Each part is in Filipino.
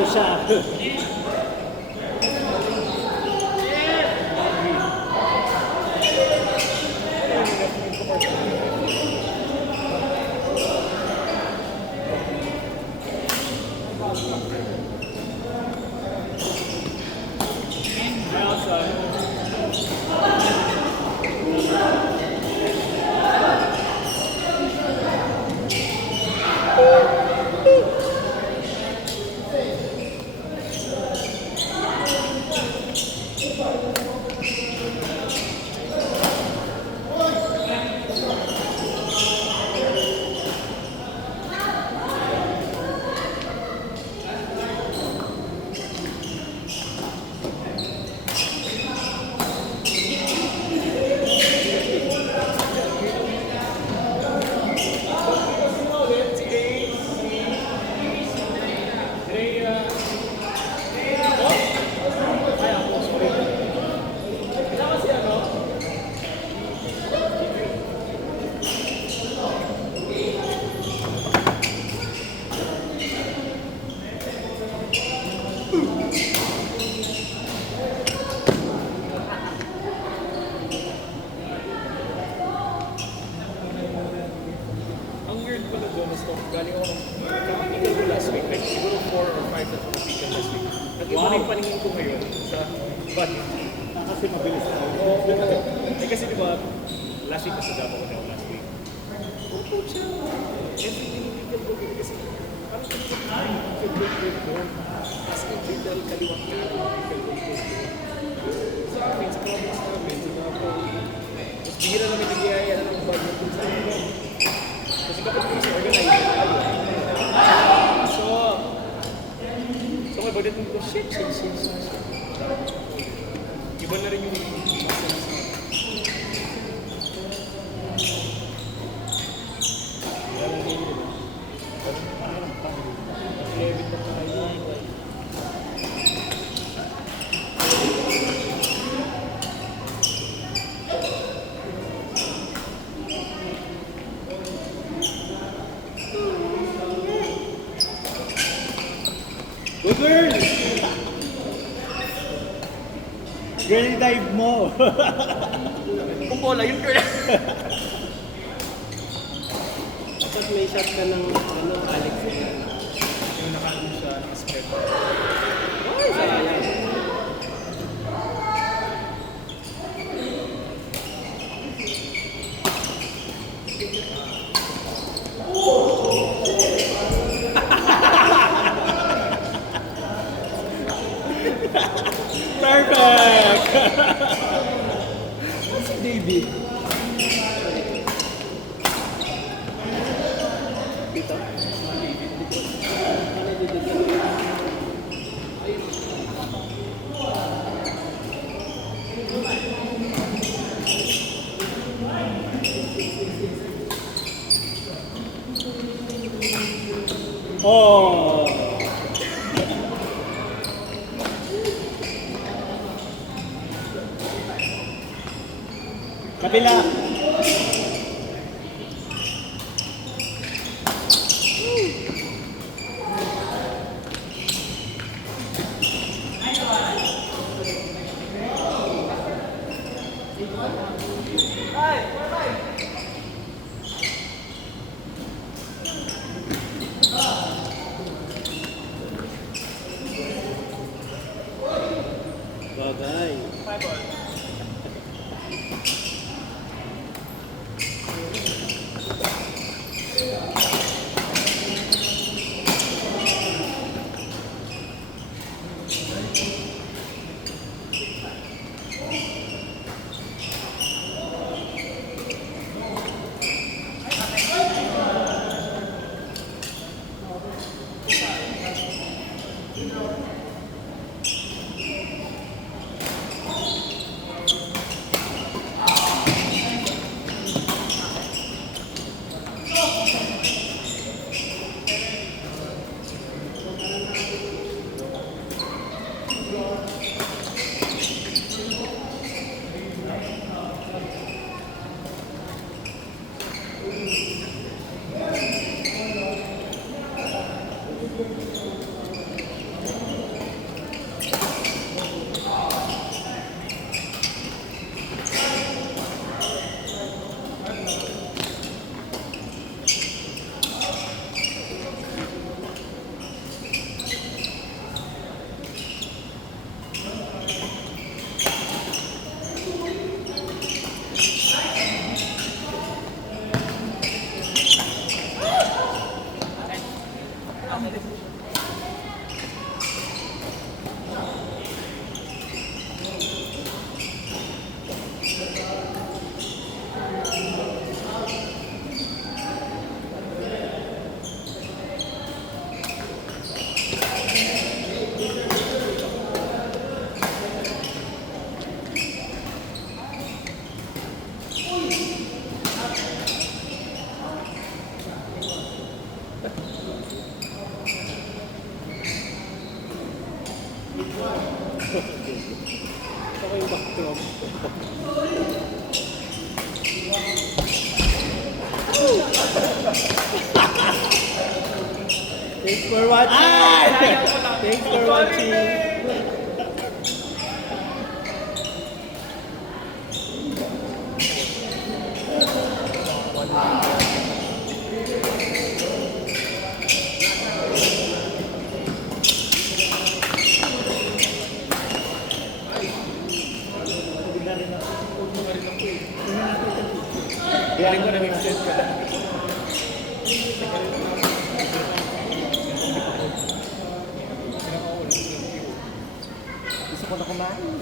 to siya. Galing ako nag-ikaw ko last week, like siguro 4 or 5 na tumapikan last week. Nag-iba na yung paningin ko ngayon sa body. Kasi mabilis na. Eh kasi diba, last week nasa Davao ko last week. Opo siya. Everything illegal ko kasi parang illegal ko. As in illegal kaliwat ka, illegal ko. Sa amin, sa province namin, sa Davao. Tapos bihira namin nagyayaya na ng bag na sa amin. Kasi kapag ko sa organized, so may bagay ko, shit. Iba na rin yung Good girl! Girl dive mo! kung bola, yun girl. Dapat may shot ka ng Alex. Yung nakaano siya, naka-spread. Ay, sayang. Perfect! Si David. Dito? Oh! Kabila. Bagay. Thanks for watching! Thanks for watching! Kaya ko nag-extend ka lang. Gusto ko na kumain.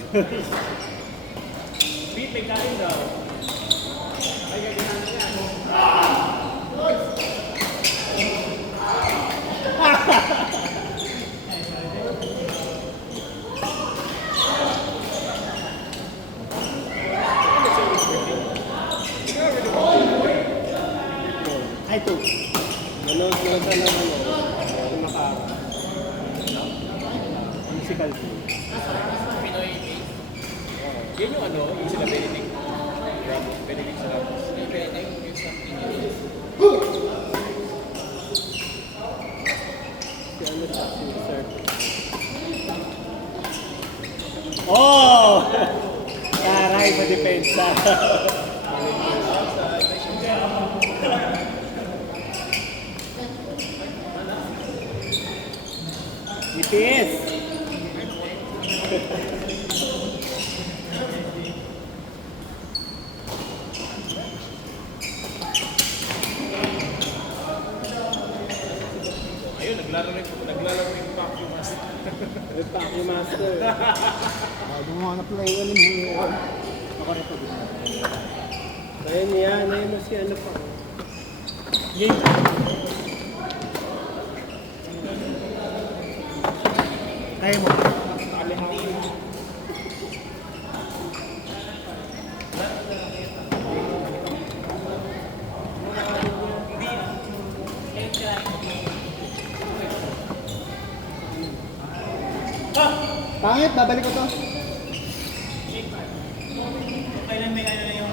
Pete, may kain daw. Ay, gagawin na yan. Ay, ito. Nanood ko lang sana ng nakara. Musical po. Pinoy Base. Yan yung ano, yung sila Benedict. Benedict sa Ramos. Benedict, yung something yun. Si ano siya, si Sir. Oh! Taray sa depensa. Ipis! Ayun, naglalaro yung vacuum master. Vacuum Master. Bago mo na play ulit mo yun. Ako rin pag Ayun yan, ayun mo si ano pa. game. Kaya mo. Pangit, babalik ko to. Kailan may ano na yung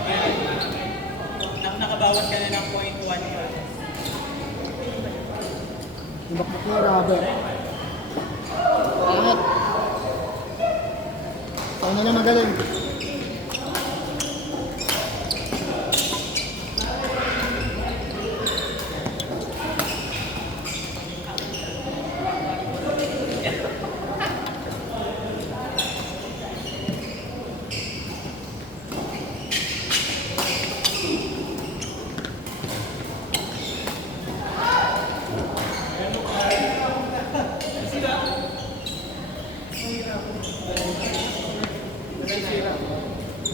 nakabawas ka na ng 0.1 ka. Ibakbak niya rubber. Pangit. Ikaw na lang magaling.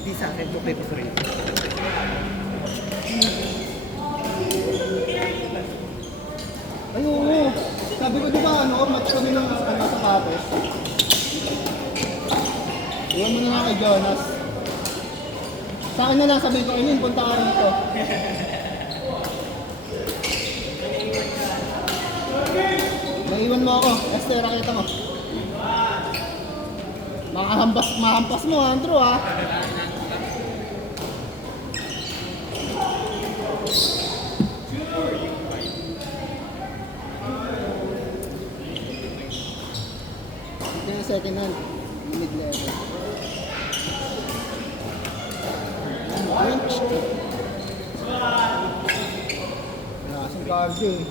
Hindi sa akin, tukoy ko rin. Ay, oo. Sabi ko di ba ano, match kami ng ano, sapatos. Iwan mo na lang kay Jonas. Sa akin na lang, sabihin ko, Emin, punta ka rito. Naiwan mo ako. Esther, kita mo. Mahampas mo, Andrew, ha? Ito yung second hand. Mid level. Winch. Rasang cardio eh.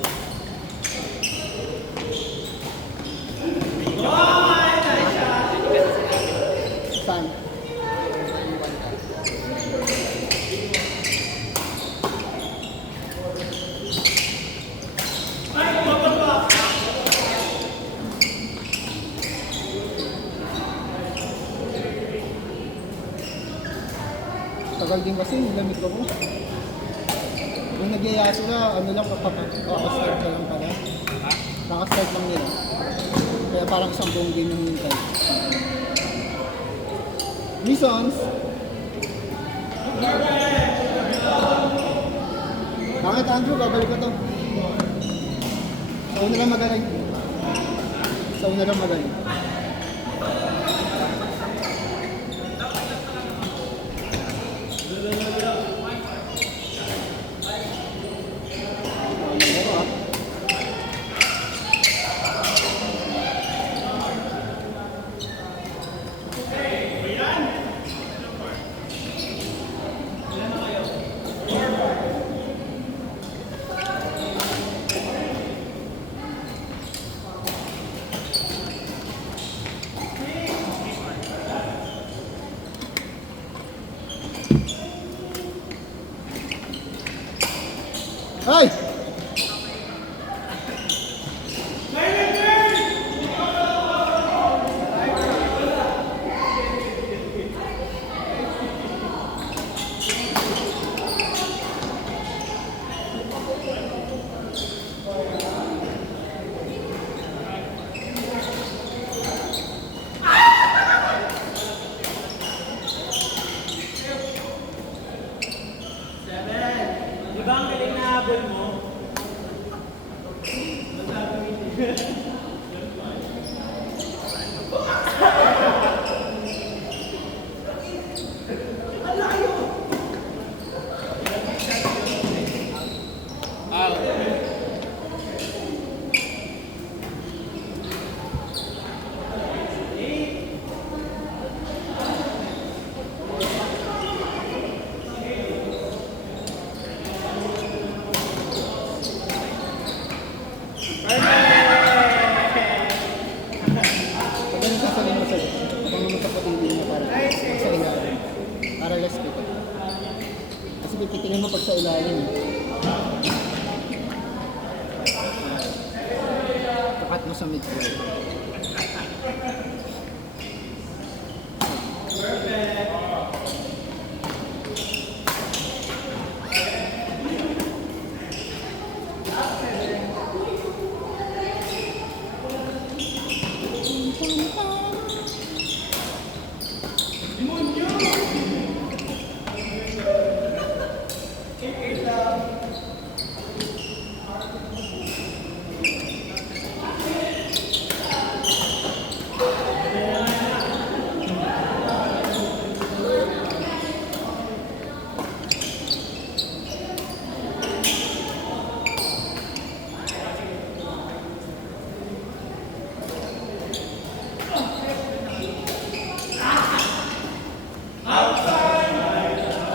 Saan? Tagal din kasi yung lamig ako. Kung nagyaya sila, ano lang, kakastart ka lang pala. Kakastart lang nila. Kaya parang isang buong game yung hintay. Misons! Bakit Andrew? Babalik ko to. Sa una lang magaling. Sa una lang magaling. Ay! Di ba ang galing na habol mo? Pag ganun sasabihin mo sa'yo, habang mo sa patindi mo para sa ilalim. Para less kita. Kasi titingin mo pag sa ilalim. Tapat mo sa midfield.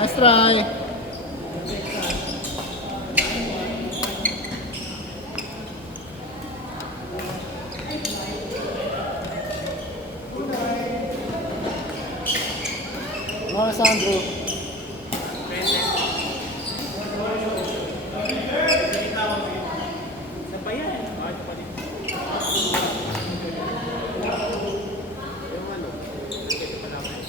Nice try. Mga Sandro. Sa pa yan? Bakit pa rin? Yung ano, nakita pa namin.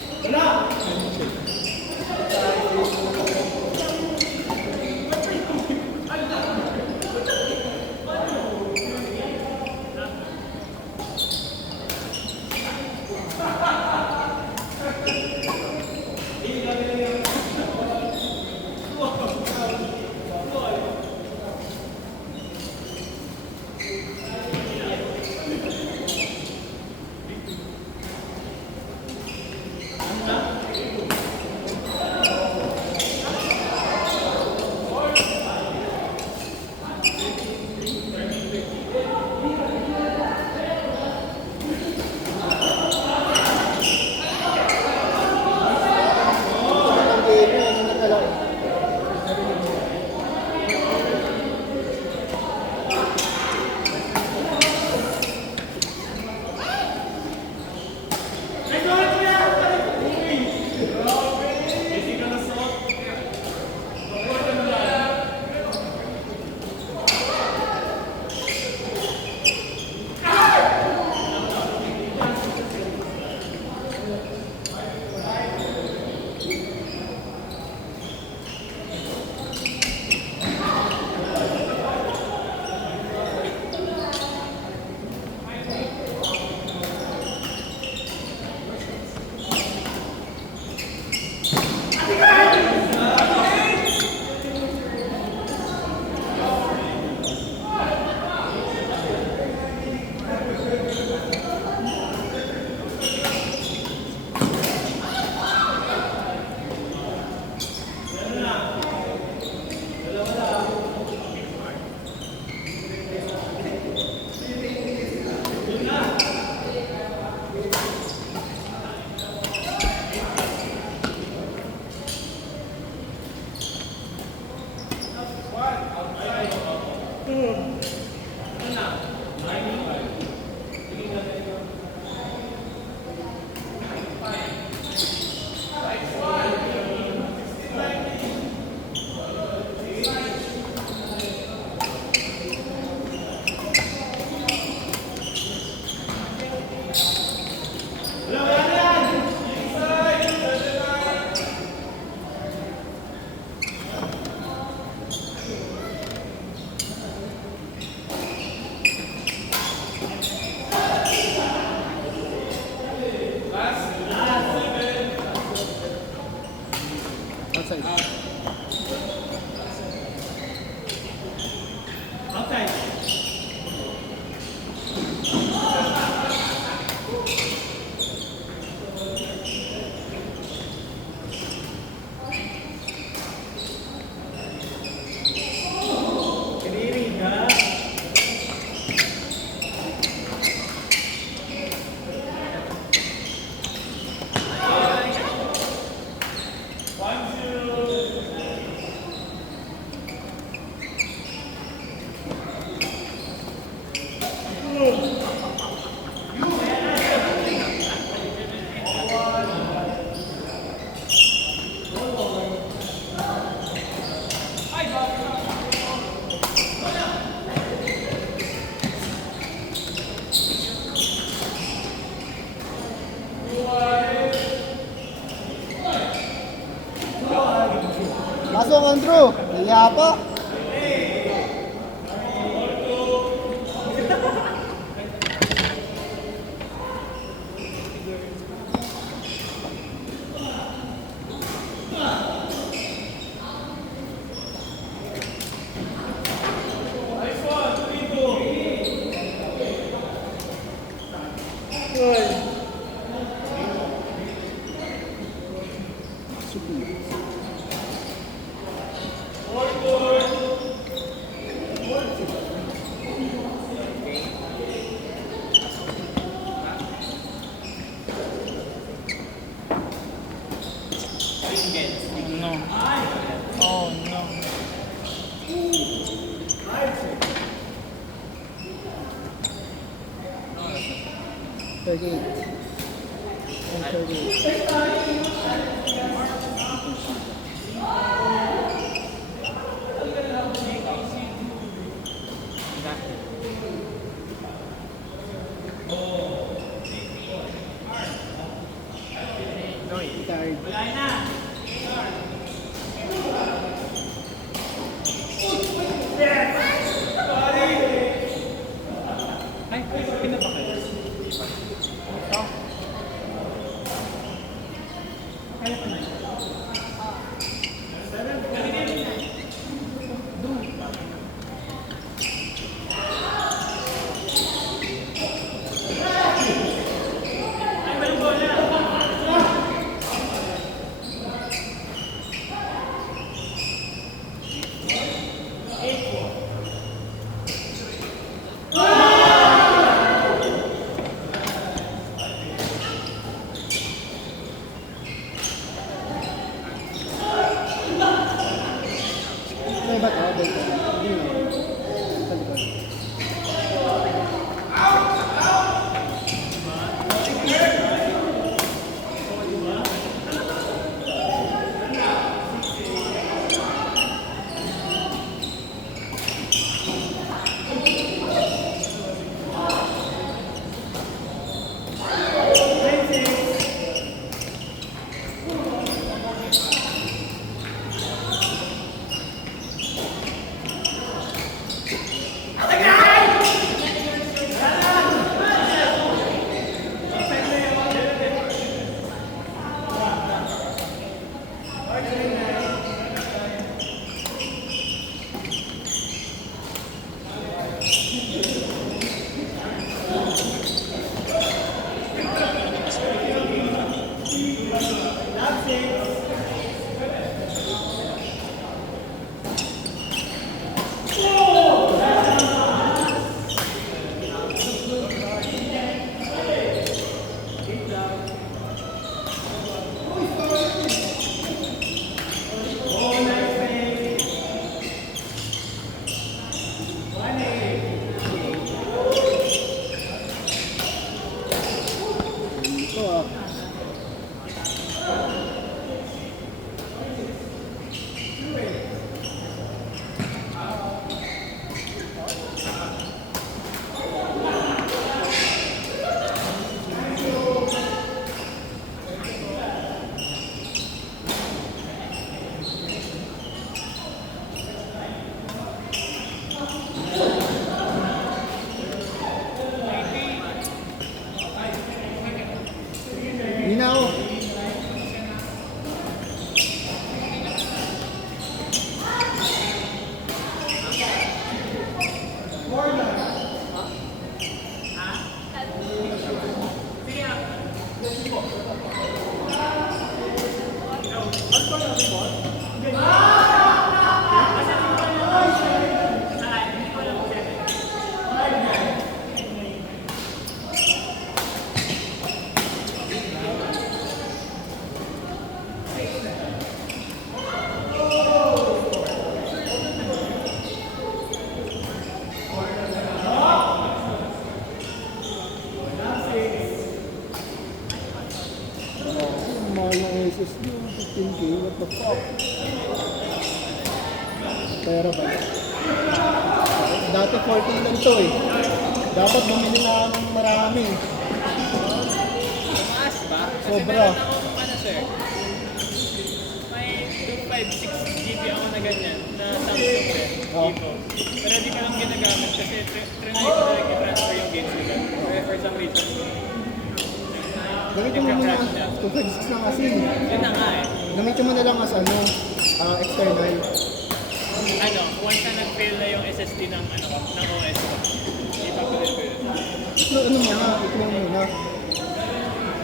outside. Outside. Kadiri ka. Pasok, Andrew! Kaya pa! No. Oh no. 38. 38. Tired. Wala na. Ay, pinapakalas. Terabyte. Dati 14 lang ito eh. Dapat bumili na ako ng marami. Tumaas ba? Kasi Sobra. meron akong ano sir. May 256 GB ako na ganyan na Samsung sir. Oh. Evo. Pero di ko lang ginagamit kasi trinay ko na lang i-transfer yung games nila. Pero for some reason, Gamitin mo muna 256 na kasi. yun na nga eh. Gamitin mo na lang as ano, external. Ano, once na nag-fail na yung SSD ng ano ko, ng OS ko, ipapalit ko yun. Ano muna, i-clear muna.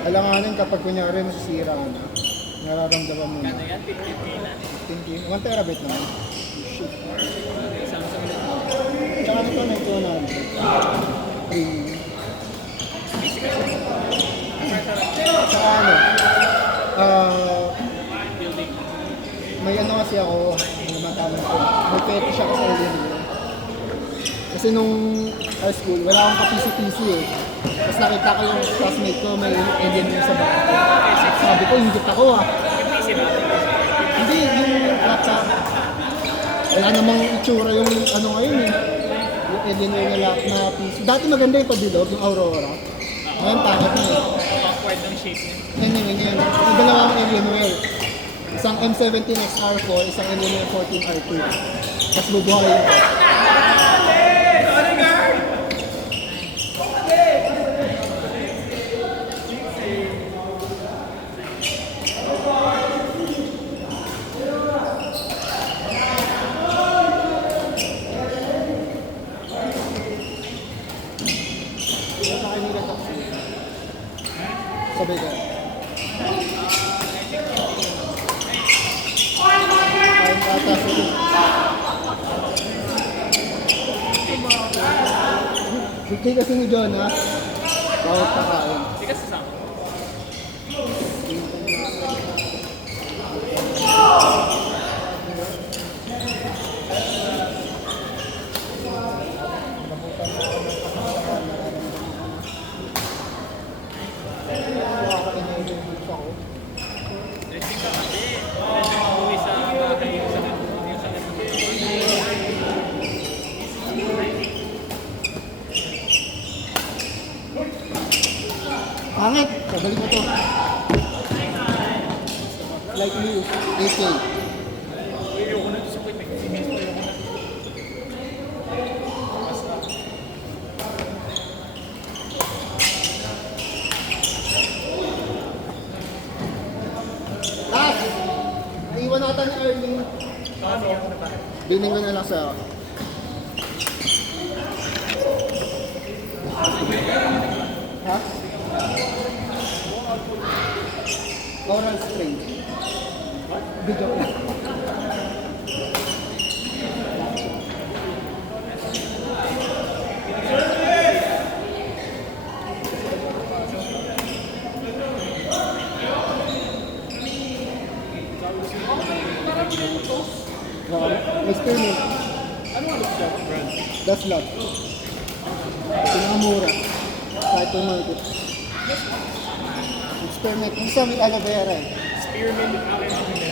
Alanganin kapag kunyari masisira ka na. Nararamdaman mo na. Kano yan? 50k na? 15K. 1 terabyte naman. Shit. Samsung na. Tsaka nito na ito na. Premium. Tsaka ano, Building. may ano kasi ako, ano matama ko. May fetish ako sa alien. Kasi nung high school, wala akong ka-PC-PC eh. Tapos nakita ko yung classmate ko, may alien yung sa bahay. Sabi ko, ingit ako ah. Yung PC ba? Hindi, yung laptop. Wala namang itsura yung ano ngayon eh. Yung Alienware na PC. Dati maganda yung pabilog, yung Aurora. Ngayon pangit na eh. Awkward ng shape niya. Yan. Yung dalawang Alienware. Isang M17XR4, isang Alienware 14R2. Tapos bubuhayin ko. Sabay ka. Kain ka ata sa Bigay kasi ni John ha. Bawat kakain. Hindi kasi sama. Dressing ka kasi. Medyo umuwi sa bahay yung sakit. Yung sakit. Pangit! Kabalik mo to. Like you, AK. Ayoko na sa kwit. Ayoko na. Last! Naiwan natin ni Erling. Bining ko na lang sa Ha? Oral spray. Video ko. Experiment. Ano siya? Brand? That's love. Pinakamura. Kahit yung market. Experiment. Yung sa may aloe vera eh. Spearmint yung akin ang pinili.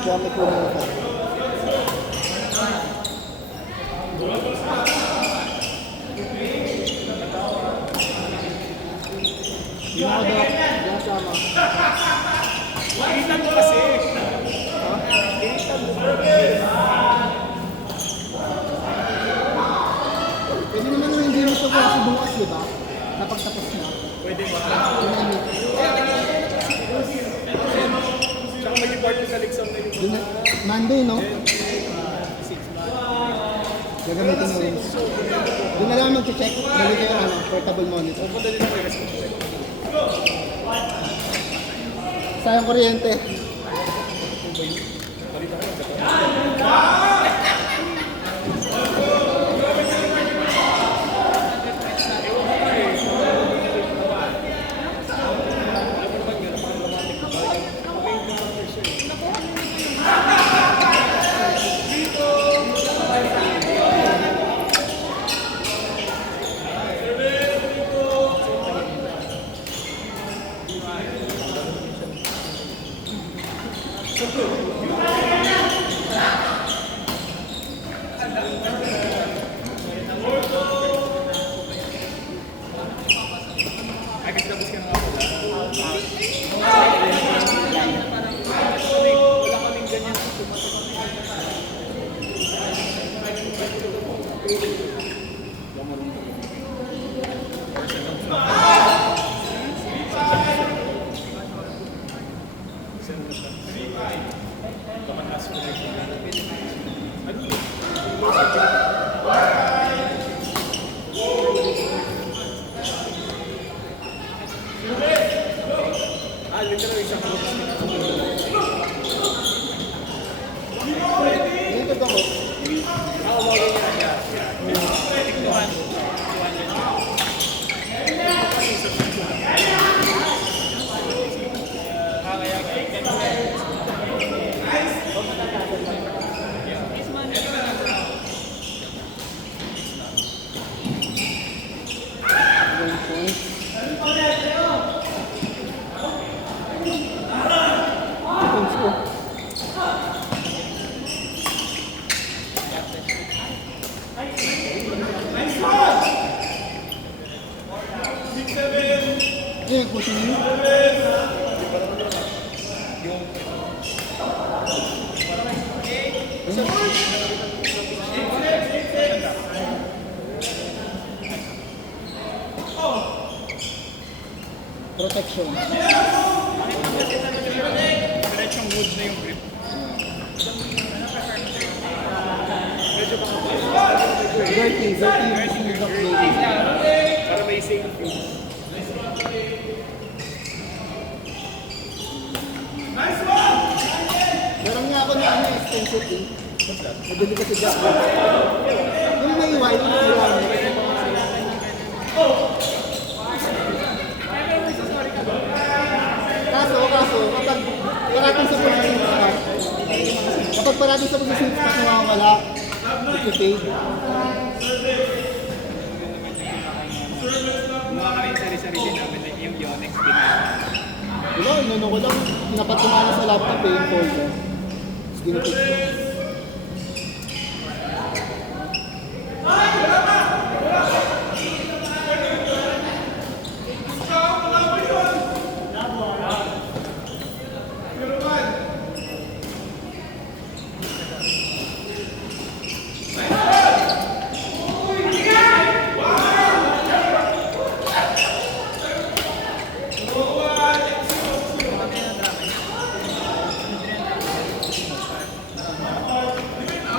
Kaya may pumunta. Hindi na ako daw. Hindi ako sama. Kita mo kasi. Kita mo. Pwede naman yung hindi mo ito kasi bukas, di ba? Napagtapos na. Pwede mo. Yun ay meet. Tsaka mag-report mo sa Lixon na yung Yun na, Monday, no? Gagamitin mo rin. Doon na lang mag-check. Dali kayo ano, portable monitor. punta din ako yung Sayang kuryente. Literal isang box. Dito ako. Nakawagin niya siya. Tiktuhan. 200. Kaya One point. Points ko. Eh, pusin niyo. Protection. Diretsong woods na yung grip. Medyo baka Dirty yung smooth up lady. para may safety. Meron nga ako na ano, expensive eh. Nabili ko sa Japan. Yung may white, marami. Kaso, kapag parating sa pag-sweet spot, kapag parating sa pag-sweet spot nawawala, ipipade. Mga kami sari-sarili namin na yung Yonex din. Wala, inano ko lang, pinapat ko nga lang sa laptop eh, yung folder. Tapos ginupit ko.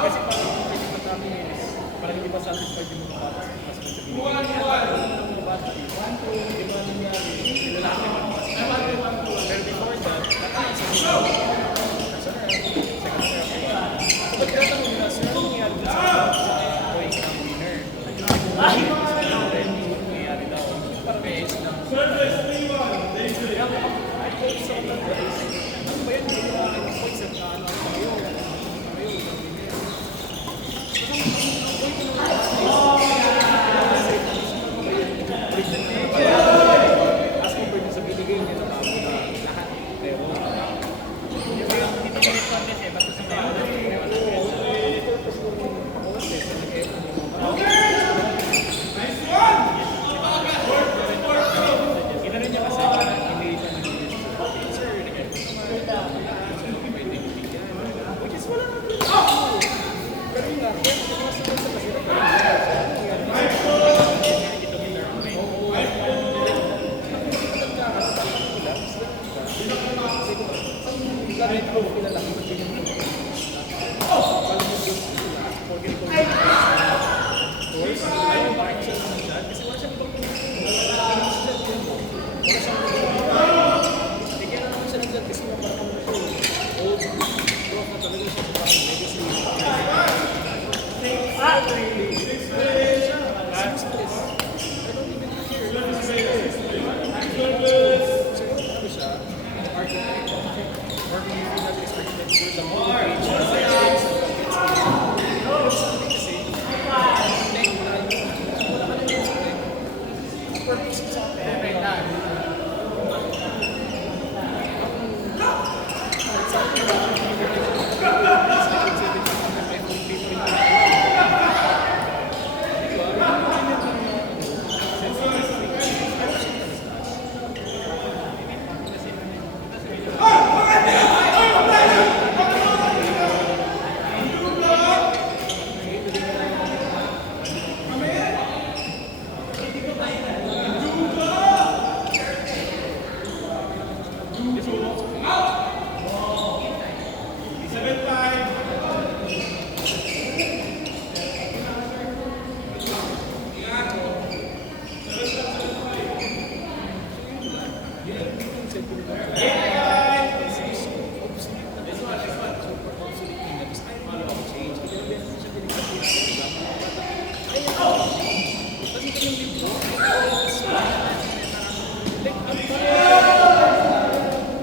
Kasi parang hindi pa satisfied yung mga bata sa mas sa binigay. Mga bata, 1, 2, di ba nangyari? Nilalaki mo mas. Pero before that, so pagkatanong nila, sir, ano nangyari dun sa boys ng winner? Nangyari daw. Parang may is lang. Kaya I hope so that guys, ano ba yan? Hindi nila akin ng points at ano tayo.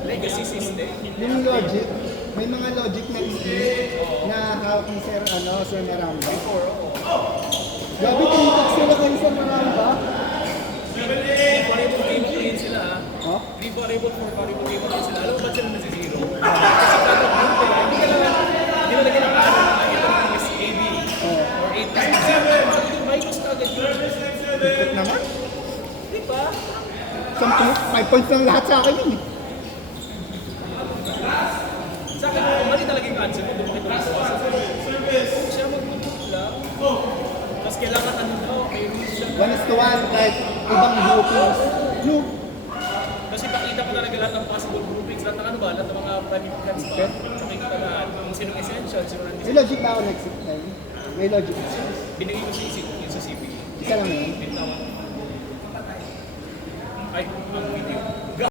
Legacy system. Yung logic, may mga logic na na hawak ni Sir Maramba. Gabi, tinitok sila kayo sa Maramba. Variable game pa rin sila ha. Oh? Hindi variable for variable game pa rin sila. Alam mo ba't sila nasi-zero? Kasi kada point hindi na lagyan ng araw na ito is AB or 8 times 0. Minus ka agad yun. Ikot naman. Di ba? 5 points lang lahat sa akin yun eh. Sa akin, mali talaga yung answer kung dumakit ang bawas. Kung siya mag-input lang, tapos kailangan may rules siya. 1:1 kahit ibang groupings. No. Kasi pakita ko talaga lahat ng possible groupings, lahat ng lahat ng mga predicates pa. Nakikita lahat. Kung sinong essential, sino nang May logic ba ako next time? May logic. binigay ko sa isip yun sa CPE. Isa lang yun. Bintawang. Ay, ang video.